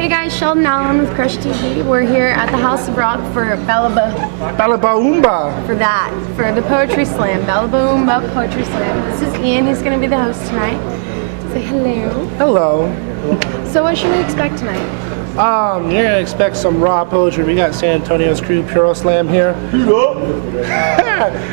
Hey guys, Sheldon Allen with Christi. We're here at the House of Rock for Ballabajoomba. For the Poetry Slam, Ballabajoomba Poetry Slam. This is Ian, he's going to be the host tonight. Say hello. Hello. So what should we expect tonight? You're gonna expect some raw poetry. We got San Antonio's crew, Puro Slam here.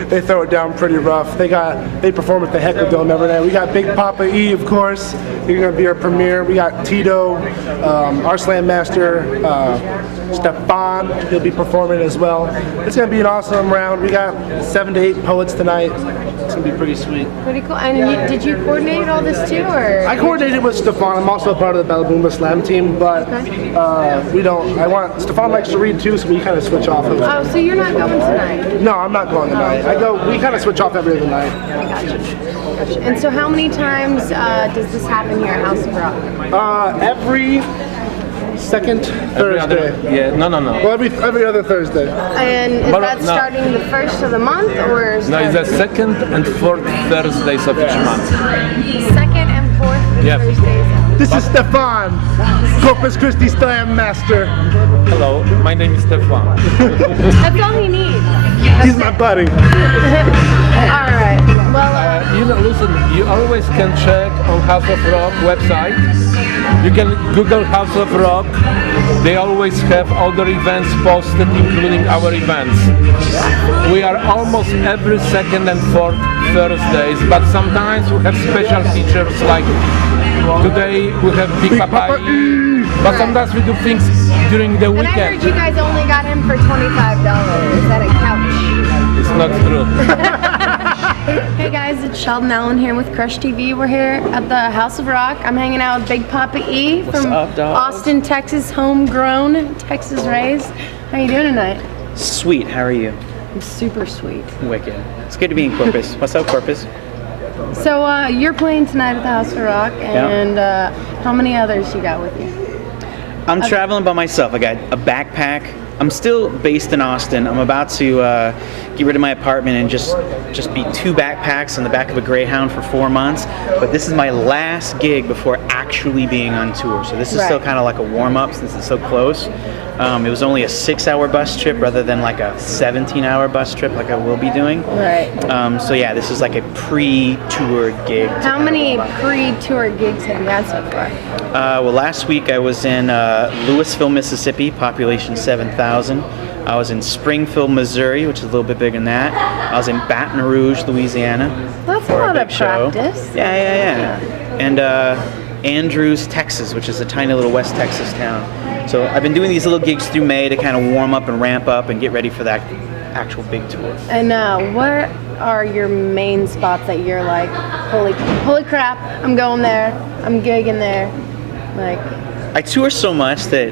They throw it down pretty rough. They perform at the Heckle Dome every night. We got Big Poppa E, of course. You're gonna be our premiere. We got Tito, our slam master, Stefan. He'll be performing as well. It's gonna be an awesome round. We got 7 to 8 poets tonight. It's gonna be pretty sweet. Pretty cool. And did you coordinate all this too, or? I coordinated with Stefan. I'm also a part of the Ballabajoomba Slam team, but Stefan likes to read too, so we kind of switch off. Oh, so you're not going tonight? No, I'm not going tonight. We kind of switch off every other night. Gotcha. And so how many times does this happen here at House of Rock? Every second Thursday. No. Well, every other Thursday. And is that starting the first of the month, or? No, it's the second and fourth Thursdays of each month. Second and fourth Thursdays. This is Stefan, Corpus Christi Slam Master. Hello, my name is Stefan. That's all he needs. He's my buddy. Alright, well... listen, you always can check on House of Rock website. You can Google House of Rock. They always have other events posted, including our events. We are almost every second and fourth Thursdays, but sometimes we have special features like today we have Big Poppa E, but sometimes we do things during the weekend. And I heard you guys only got him for $25. Is that a couch? It's not true. Hey guys, it's Sheldon Allen here with Crush TV. We're here at the House of Rock. I'm hanging out with Big Poppa E from Austin, Texas, homegrown, Texas raised. How you doing tonight? Sweet, how are you? I'm super sweet. Wicked. It's good to be in Corpus. What's up, Corpus? So you're playing tonight at the House of Rock, and how many others you got with you? I'm traveling by myself. I got a backpack. I'm still based in Austin. I'm about to get rid of my apartment and just be 2 backpacks in the back of a Greyhound for 4 months. But this is my last gig before actually being on tour. So this is still kind of like a warm-up since it's so close. It was only a 6-hour bus trip rather than like a 17-hour bus trip like I will be doing. Right. So yeah, this is like a pre-tour gig. How many pre-tour gigs have you had so far? Well, last week I was in Louisville, Mississippi, population 7,000. I was in Springfield, Missouri, which is a little bit bigger than that. I was in Baton Rouge, Louisiana. That's a lot of practice. Yeah. And Andrews, Texas, which is a tiny little West Texas town. So I've been doing these little gigs through May to kind of warm up and ramp up and get ready for that actual big tour. And what are your main spots that you're like, holy crap, I'm going there, I'm gigging there? Like, I tour so much that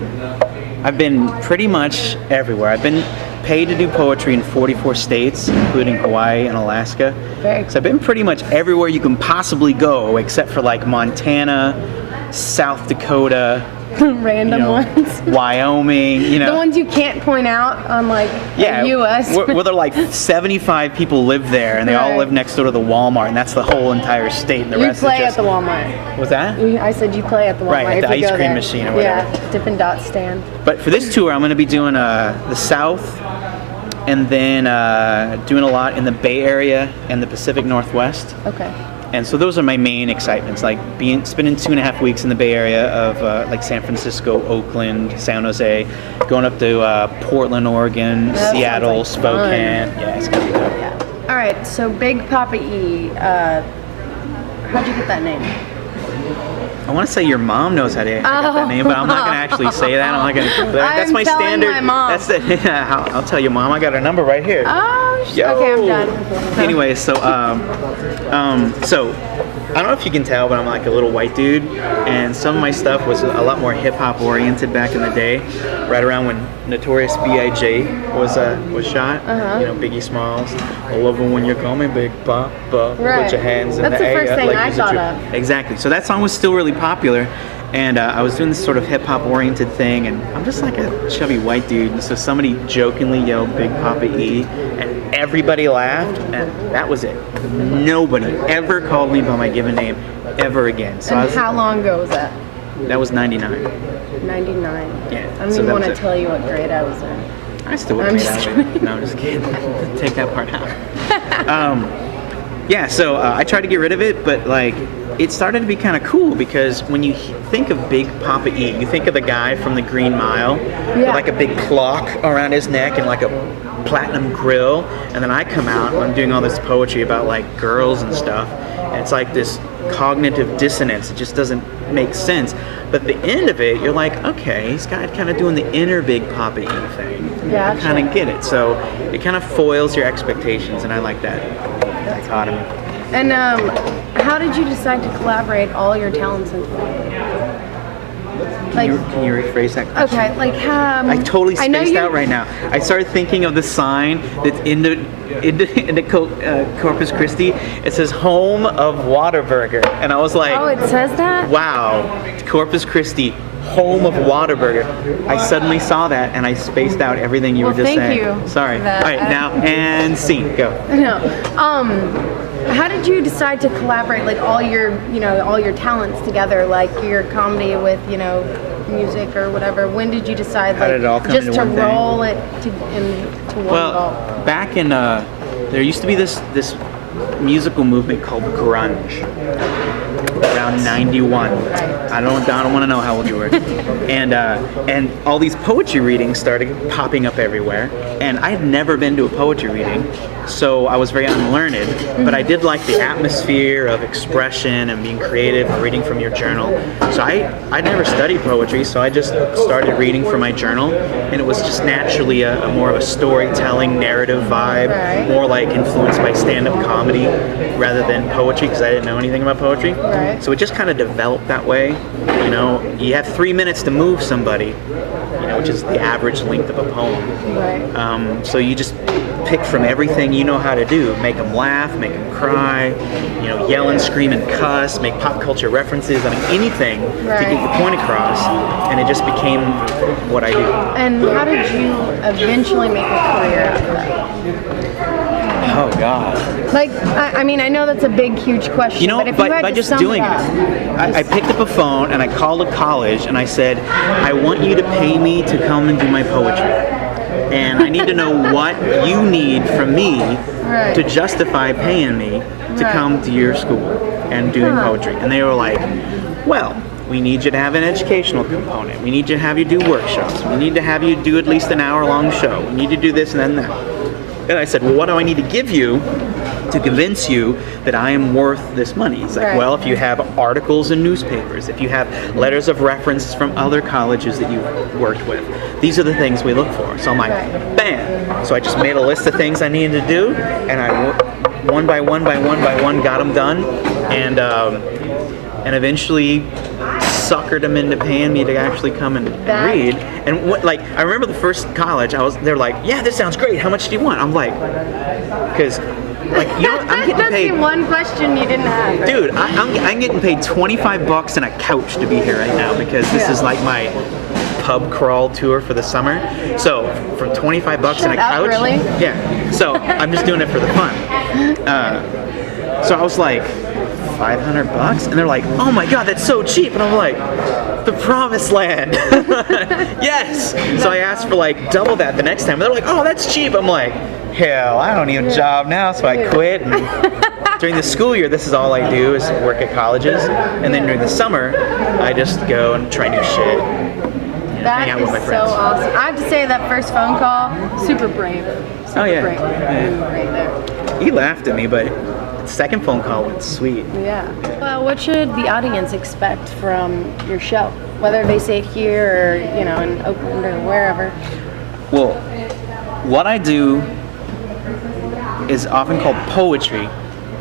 I've been pretty much everywhere. I've been paid to do poetry in 44 states, including Hawaii and Alaska. So I've been pretty much everywhere you can possibly go, except for like Montana, South Dakota, random ones. Wyoming, The ones you can't point out on like the U.S. where there are like 75 people live there, and they all live next door to the Walmart, and that's the whole entire state. And the rest play is just, at the Walmart. What's that? I said you play at the Walmart. Right, at the if you ice go cream there. machine or whatever. Yeah, Dippin' Dot stand. But for this tour, I'm going to be doing the South, and then doing a lot in the Bay Area and the Pacific Northwest. Okay. And so those are my main excitements, like spending 2.5 weeks in the Bay Area of like San Francisco, Oakland, San Jose, going up to Portland, Oregon, Seattle, like Spokane. Fun. Yeah, it's gonna be dope. Yeah. All right, so Big Poppa E, how'd you get that name? I want to say your mom knows how to got that name, but I'm not gonna actually say that. I'm not gonna. That's my standard. My mom. That's the. I'll tell your mom. I got her number right here. Oh, okay, I'm done. Anyway, so so I don't know if you can tell, but I'm like a little white dude, and some of my stuff was a lot more hip hop oriented back in the day, right around when Notorious B.I.G. was shot. Biggie Smalls. I love it when you call me Big Poppa. Put your hands in That's the air. first thing like I thought of. Exactly. So that song was still really popular. And I was doing this sort of hip-hop oriented thing, and I'm just like a chubby white dude, and so somebody jokingly yelled Big Poppa E, and everybody laughed, and that was it. Nobody ever called me by my given name ever again. So how long ago was that? That was 99. 99. Yeah, I don't so even that want to was it. tell you what grade I was in. I still would I'm have made just out of it. No, I'm just kidding. Take that part out. Yeah, so I tried to get rid of it, but like it started to be kind of cool because when you think of Big Poppa E, you think of the guy from the Green Mile with like a big clock around his neck and like a platinum grill, and then I come out and I'm doing all this poetry about like girls and stuff, and it's like this cognitive dissonance. It just doesn't make sense. But at the end of it, you're like, okay, he's kind of doing the inner Big Poppa E thing. Yeah, I kind of get it. So it kind of foils your expectations, and I like that dichotomy. And how did you decide to collaborate all your talents into one? Like, Can you rephrase that question? okay, like I totally I know spaced you- out right now. I started thinking of the sign that's in the Corpus Christi. It says "Home of Whataburger," and I was like, Oh, it says that? "Wow, Corpus Christi, home of Whataburger." I suddenly saw that, and I spaced out everything you Well, were just thank saying. you Sorry. for that. All right, now and scene, go. No. How did you decide to collaborate like all your talents together, like your comedy with, music or whatever? When did you decide How like did it all come just into to one thing? roll it into one Well, ball? back in there used to be this musical movement called grunge around 91. I don't want to know how old you were. And all these poetry readings started popping up everywhere. And I had never been to a poetry reading, so I was very unlearned. But I did like the atmosphere of expression and being creative and reading from your journal. So I never studied poetry, so I just started reading from my journal, and it was just naturally a more of a storytelling narrative vibe, Right. more like influenced by stand-up comedy rather than poetry, because I didn't know anything about poetry. Right. So it just kind of developed that way. You have 3 minutes to move somebody, which is the average length of a poem. Right. So you just pick from everything you know how to do. Make them laugh, make them cry, yell and scream and cuss, make pop culture references. I mean, anything to Right. get your point across. And it just became what I do. And how did you eventually make a career out of that? Oh, God. Like, I mean, I know that's a big, huge question, but if you had by to just sum doing it up, I picked up a phone and I called a college and I said, I want you to pay me to come and do my poetry. And I need to know what you need from me Right. to justify paying me to Right. come to your school and doing poetry. And they were like, well, we need you to have an educational component. We need you to have you do workshops. We need to have you do at least an hour-long show. We need to do this and then that. And I said, well, what do I need to give you to convince you that I am worth this money? He's like, Right. well, if you have articles in newspapers, if you have letters of reference from other colleges that you've worked with, these are the things we look for. So I'm like, Right. bam! So I just made a list of things I needed to do, and I one by one got them done, and eventually suckered them into paying me to actually come and That- read. And I remember the first college, they're like, yeah, this sounds great. How much do you want? I'm like, because I'm getting that's paid. the one question you didn't have. Right? Dude, I'm getting paid $25 and a couch to be here right now because this Yeah. is like my pub crawl tour for the summer. So for $25 and a Shut up, couch, really? yeah. So I'm just doing it for the fun. So I was like, $500, and they're like, oh my God, that's so cheap, and I'm like, the promised land. Yes. So I asked for like double that the next time, and they're like, oh, that's cheap. I'm like, hell, I don't need a job now, so I quit. And during the school year, this is all I do is work at colleges, and then during the summer, I just go and try new shit. That hang out with is my so friends. awesome. I have to say that first phone call, super brave. Super Oh, yeah. brave. Yeah. Right there. He laughed at me, but the second phone call went sweet. Yeah. Well, what should the audience expect from your show? Whether they say it here or, in Oakland or wherever. Well, what I do is often called poetry,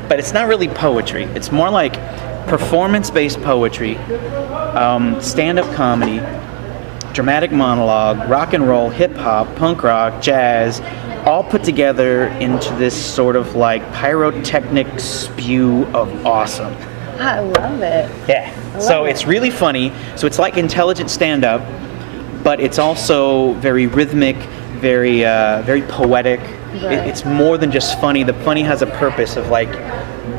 but it's not really poetry. It's more like performance-based poetry, stand-up comedy, dramatic monologue, rock and roll, hip-hop, punk rock, jazz, all put together into this sort of like pyrotechnic spew of awesome. I love it. Yeah. So it's really funny. So it's like intelligent stand-up, but it's also very rhythmic, very poetic. Right. It's more than just funny. The funny has a purpose of like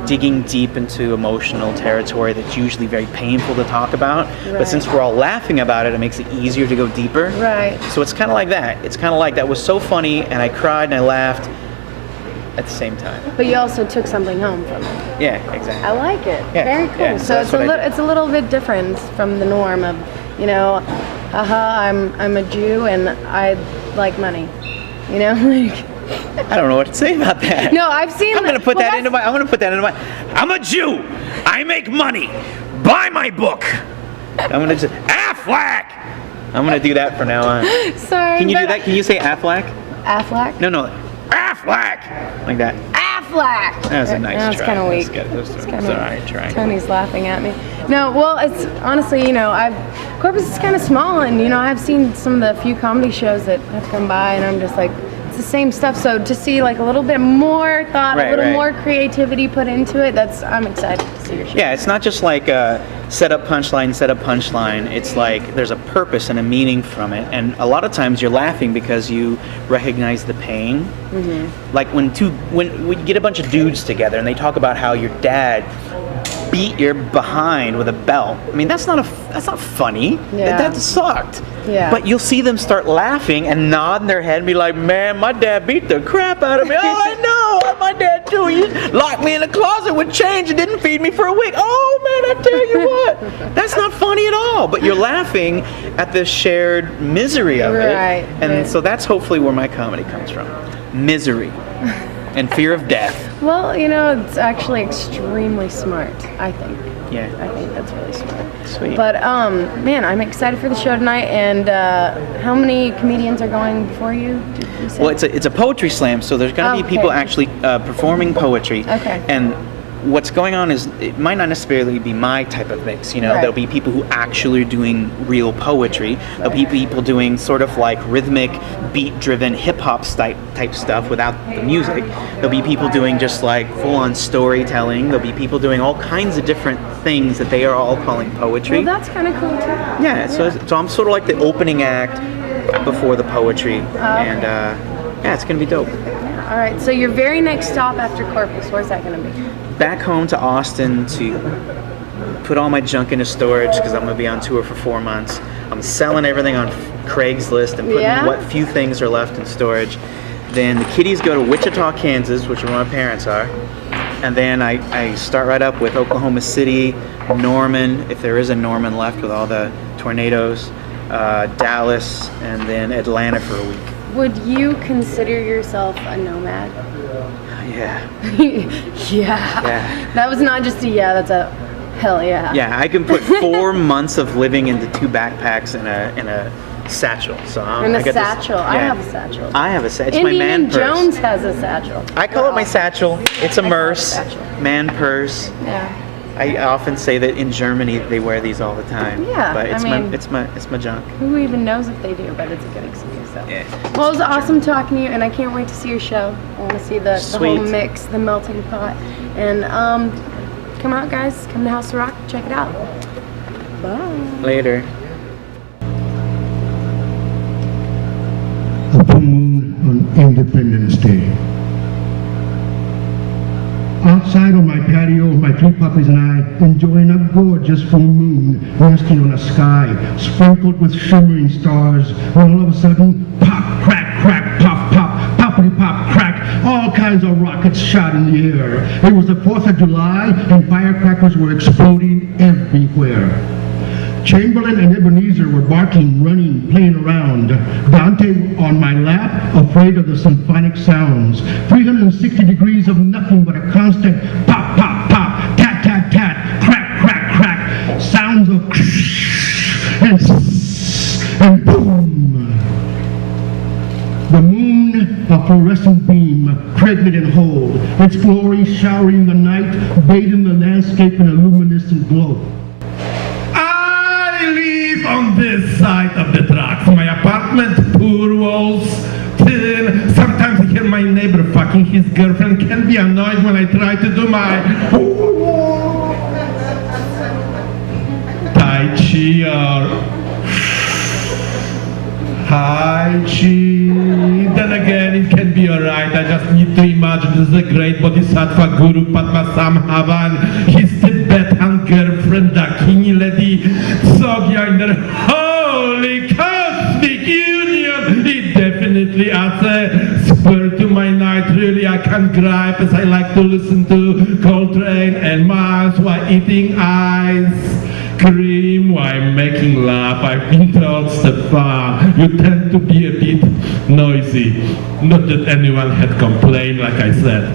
digging deep into emotional territory that's usually very painful to talk about. Right. But since we're all laughing about it, it makes it easier to go deeper. Right. So it's kind of like that. It's kind of like that was so funny, and I cried and I laughed at the same time. But you also took something home from it. Yeah, exactly. I like it. Yeah, Very cool. yeah, so so that's what I did. it's a little bit different from the norm of, haha, I'm a Jew and I like money. Like. I don't know what to say about that. No, I've seen. I'm gonna put that into my. I'm a Jew. I make money. Buy my book. I'm gonna just Affleck. I'm gonna do that from now on. Sorry. Can you do that? Can you say Affleck? Affleck? No. Affleck. Like that. Affleck. That was a nice try. That's kind of weak. It's all right. Try. Tony's laughing at me. No, well, it's honestly, Corpus is kind of small, and I've seen some of the few comedy shows that have come by, and I'm just like, it's the same stuff. So to see like a little bit more thought, a little more creativity put into it, I'm excited to see your show. Yeah, it's not just like set up punchline. It's like there's a purpose and a meaning from it, and a lot of times you're laughing because you recognize the pain. Mm-hmm. Like when we get a bunch of dudes together and they talk about how your dad beat your behind with a belt. I mean, that's not funny. Yeah. That sucked. Yeah. But you'll see them start laughing and nodding their head and be like, man, my dad beat the crap out of me. Oh, I know. My dad too. He locked me in a closet with change and didn't feed me for a week. Oh, man, I tell you what. That's not funny at all. But you're laughing at the shared misery of it. Right. And so that's hopefully where my comedy comes from. Misery. And fear of death. Well, it's actually extremely smart, I think. Yeah. I think that's really smart. Sweet. But, man, I'm excited for the show tonight. And how many comedians are going before you? Did you say? Well, it's a poetry slam, so there's going to be people actually performing poetry. Okay. And what's going on is it might not necessarily be my type of mix. Right. There'll be people who actually are doing real poetry. There'll be people doing sort of like rhythmic, beat-driven hip-hop type stuff without the music. There'll be people doing just like full-on storytelling. There'll be people doing all kinds of different things that they are all calling poetry. Well, that's kind of cool, too. Yeah, so I'm sort of like the opening act before the poetry. And it's going to be dope. Yeah, all right, so your very next stop after Corpus, where's that going to be? Back home to Austin to put all my junk into storage because I'm going to be on tour for 4 months. I'm selling everything on Craigslist and putting what few things are left in storage. Then the kiddies go to Wichita, Kansas, which is where my parents are. And then I start right up with Oklahoma City, Norman, if there is a Norman left with all the tornadoes, Dallas, and then Atlanta for a week. Would you consider yourself a nomad? Yeah. Yeah. That was not just a that's a hell yeah. Yeah, I can put 4 months of living into 2 backpacks in a satchel. So I have a satchel. I have a satchel. I have a satchel. It's my man purse. Jones has a satchel. I call it my satchel. It's a merce. satchel. Man purse. Yeah. I often say that in Germany they wear these all the time. Yeah, But it's I mean, it's my junk. Who even knows if they do? But it's a good excuse. So. Yeah. Well, it was awesome talking to you, and I can't wait to see your show. I want to see the whole mix, the melting pot, and come out, guys. Come to House of Rock. Check it out. Bye. Later. A full moon on Independence Day. Outside on my patio, my 3 puppies and I enjoying a gorgeous full moon resting on a sky sprinkled with shimmering stars, when all of a sudden, pop, crack, crack, pop, pop, poppity pop, crack, all kinds of rockets shot in the air. It was the 4th of July and firecrackers were exploding everywhere. Chamberlain and Ebenezer were barking, running, playing around. Dante on my lap, afraid of the symphonic sounds. 360 degrees of nothing but a constant pop, pop, pop, tat, tat, tat, crack, crack, crack. Sounds of and boom. The moon, a fluorescent beam, pregnant and whole, its glory showering the night, bathing the landscape in a luminescent glow. I live on this side of the tracks. My apartment, poor walls, thin. Sometimes I hear my neighbor fucking his girlfriend. Can be annoyed when I try to do my Tai Chi or Hai Chi. Then again, it can be alright. I just need to imagine imagined as the great Bodhisattva Guru Padmasambhavan, his Tibetan girlfriend Dakini Lady Tsogya in their holy cosmic union. It definitely adds a spur to my night. Really, I can't gripe as I like to listen to Coltrane and Mars while eating ice cream while making love. I've been told, Stefan, you tend to be a bit noisy. Not that anyone had complained, like I said.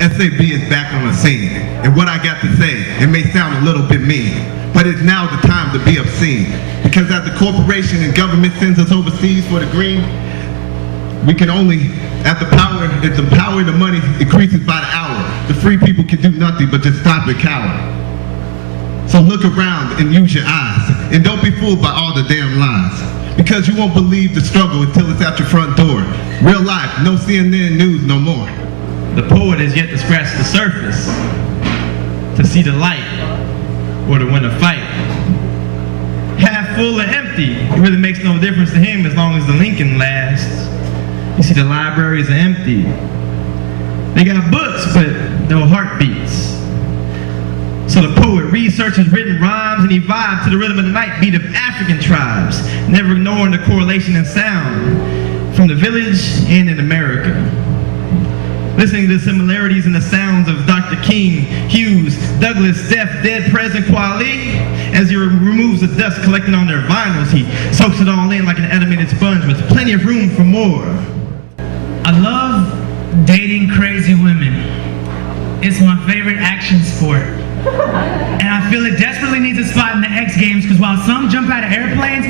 SAB is back on the scene, and what I got to say, it may sound a little bit mean, but it's now the time to be obscene. Because as the corporation and government sends us overseas for the green, we can only, as the power, if the power of the money increases by the hour, the free people can do nothing but just stop and cower. So look around and use your eyes, and don't be fooled by all the damn lies. Because you won't believe the struggle until it's at your front door. Real life, no CNN news no more. The poet has yet to scratch the surface, to see the light, or to win a fight. Half full or empty, it really makes no difference to him as long as the Lincoln lasts. You see, the libraries are empty. They got books, but no heartbeats. So the poet researches written rhymes and he vibes to the rhythm of the night beat of African tribes, never ignoring the correlation in sound from the village and in America. Listening to the similarities in the sounds of Dr. King, Hughes, Douglas, Def, Dead, Present, Kweli. As he removes the dust collected on their vinyls, he soaks it all in like an animated sponge with plenty of room for more. I love dating crazy women. It's my favorite action sport. And I feel it desperately needs a spot in the X Games because while some jump out of airplanes,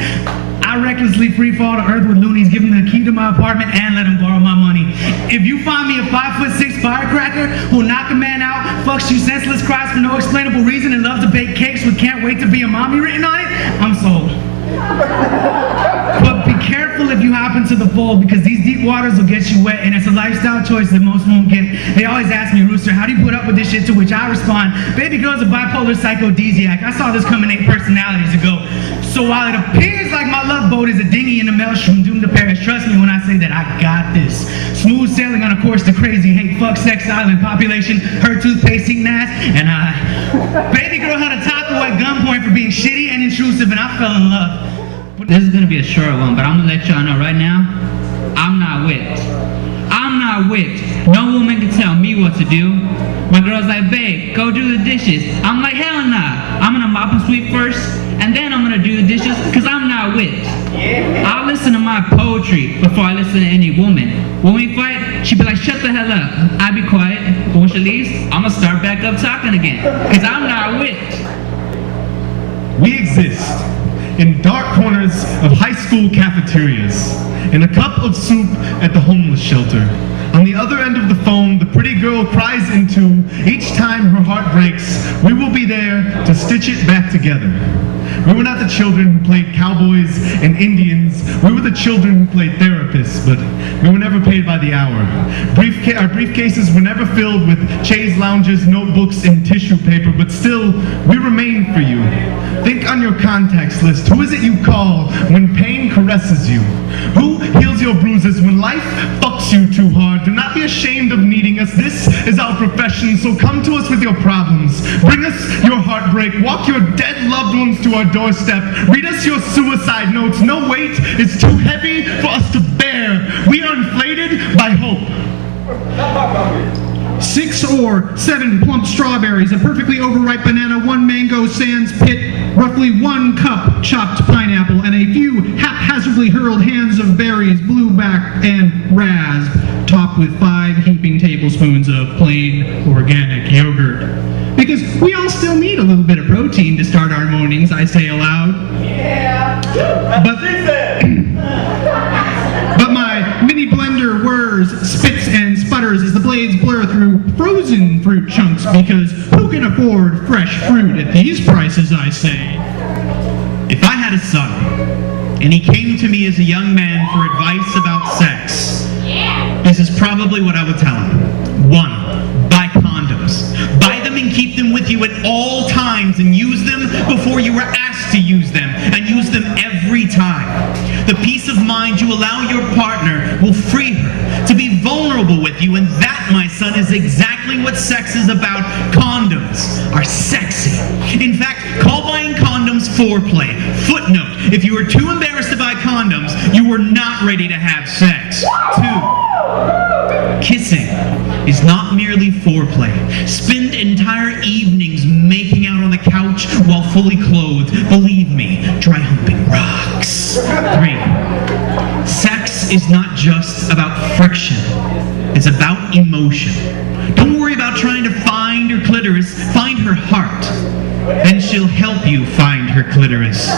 I recklessly free fall to earth with loonies, give them the key to my apartment and let them borrow my money. If you find me a 5'6" firecracker who'll knock a man out, fucks you senseless, cries for no explainable reason, and loves to bake cakes with can't wait to be a mommy written on it, I'm sold. But be careful if you hop into the fold because these deep waters will get you wet and it's a lifestyle choice that most won't get. They always ask me, Rooster, how do you put up with this shit? To which I respond, baby girl's a bipolar psychodesiac. I saw this coming 8 personalities ago. So while it appears like my love boat is a dinghy in a maelstrom doomed to perish, trust me when I say that I got this. Smooth sailing on a course to crazy hate, fuck sex island population, her toothpaste eating ass, and I. Baby girl had a taco at gunpoint for being shitty and intrusive and I fell in love. This is gonna be a short one, but I'm gonna let y'all know right now, I'm not whipped. I'm not whipped. No woman can tell me what to do. My girl's like, babe, go do the dishes. I'm like, hell nah. I'm gonna mop and sweep first, and then I'm gonna do the dishes, cause I'm not whipped. I'll listen to my poetry before I listen to any woman. When we fight, she'd be like, shut the hell up. I'd be quiet, but when she leaves, I'm gonna start back up talking again, cause I'm not whipped. We exist in dark corners of high school cafeterias, in a cup of soup at the homeless shelter. On the other end of the phone, the pretty girl cries into, each time her heart breaks, we will be there to stitch it back together. We were not the children who played cowboys and Indians. We were the children who played therapists, but we were never paid by the hour. Our briefcases were never filled with chaise lounges, notebooks, and tissue paper, but still, we remain for you. Think on your contacts list. Who is it you call when pain caresses you? Who heals your bruises when life fucks you too hard? Do not be ashamed of needing us. This is our profession, so come to us with your problems. Bring us your heartbreak. Walk your dead loved ones to our doorstep. Read us your suicide notes. No weight is too heavy for us to bear. We are inflated by hope. 6 or 7 plump strawberries, a perfectly overripe banana, 1 mango sans pit, roughly 1 cup chopped pineapple, and a few haphazardly hurled hands of berries, blueback and rasp, topped with 5 heaping tablespoons of plain organic yogurt. Because we all still need a little bit of protein to start our mornings, I say aloud. Yeah! But my mini blender whirs, spits, and sputters as the blades blur through frozen fruit chunks because who can afford fresh fruit at these prices, I say? If I had a son, and he came to me as a young man for advice about sex, this is probably what I would tell him. 1, buy condoms. Buy them and keep them with you at all times and use them before you were asked to use them, and use them every time. The peace of mind you allow your partner will free her to be vulnerable with you, and that, my son, sex is about, condoms are sexy. In fact, call buying condoms foreplay. Footnote, if you are too embarrassed to buy condoms, you were not ready to have sex. 2, kissing is not merely foreplay. Spend entire evenings making out on the couch while fully clothed. Believe me, dry humping rocks. 3, sex is not just about friction. It's about emotion. Don't worry about trying to find her clitoris. Find her heart. Then she'll help you find her clitoris. 4,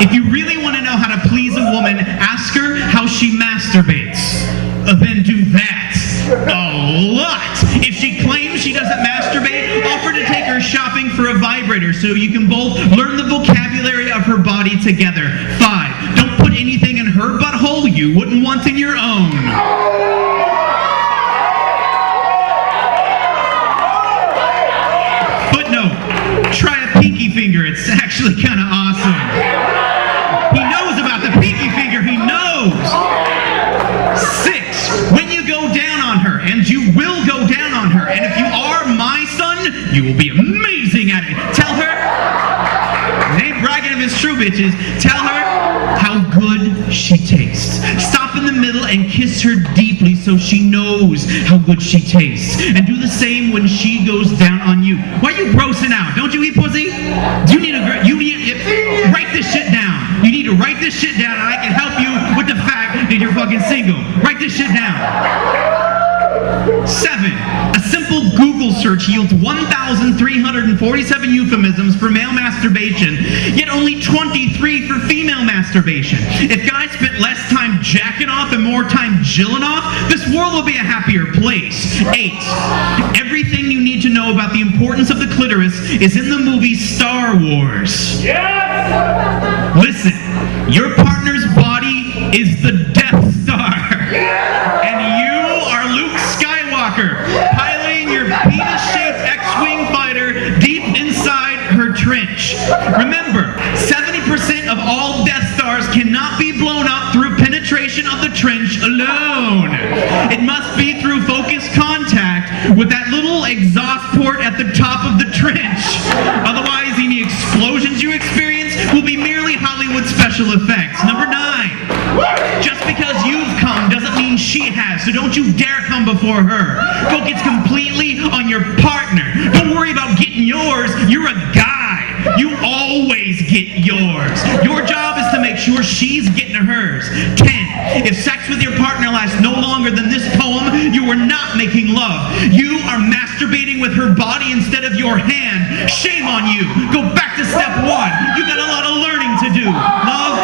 if you really want to know how to please a woman, ask her how she masturbates. Then do that a lot. If she claims she doesn't masturbate, offer to take her shopping for a vibrator so you can both learn the vocabulary of her body together. 5, don't put anything in her butthole you wouldn't want in your own. Footnote, try a pinky finger. It's actually kind of awesome. He knows about the pinky finger. He knows. 6, when you go down on her, and you will go down on her, and if you are my son, you will be amazing at it. Tell her, it ain't bragging if it's true, bitches. Tell her how good she tastes. Stop in the middle and kiss her deeply so she knows how good she tastes. And do the same when she goes down on you. Why are you grossing out? Don't you eat pussy? You need write this shit down. You need to write this shit down, and I can help you with the fact that you're fucking single. Write this shit down. 7, a simple Google search yields 1,347 euphemisms for male masturbation, yet only 23 for female masturbation. If guys spent less time jacking off and more time jilling off, this world will be a happier place. 8, everything you need to know about the importance of the clitoris is in the movie Star Wars. Yes! Listen, your partner's body is the Death Star. And you are Luke Skywalker, piloting your penis-shaped X-Wing fighter deep inside her trench. Remember, 70% of all Death Stars cannot be blown up through penetration of the trench alone. It must be through focused contact with that little exhaust port at the top of the trench. Otherwise, any explosions you experience will be merely Hollywood special effects. Number 9, just because you've come doesn't mean she has, so don't you dare come before her. Focus completely on your partner. Don't worry about getting yours. You're a guy. You always get yours. Your job is to make sure she's getting hers. 10, if sex with your partner lasts no longer than this poem, you are not making love. You are masturbating with her body instead of your hand. Shame on you. Go back to step 1. You got a lot of learning to do. Love,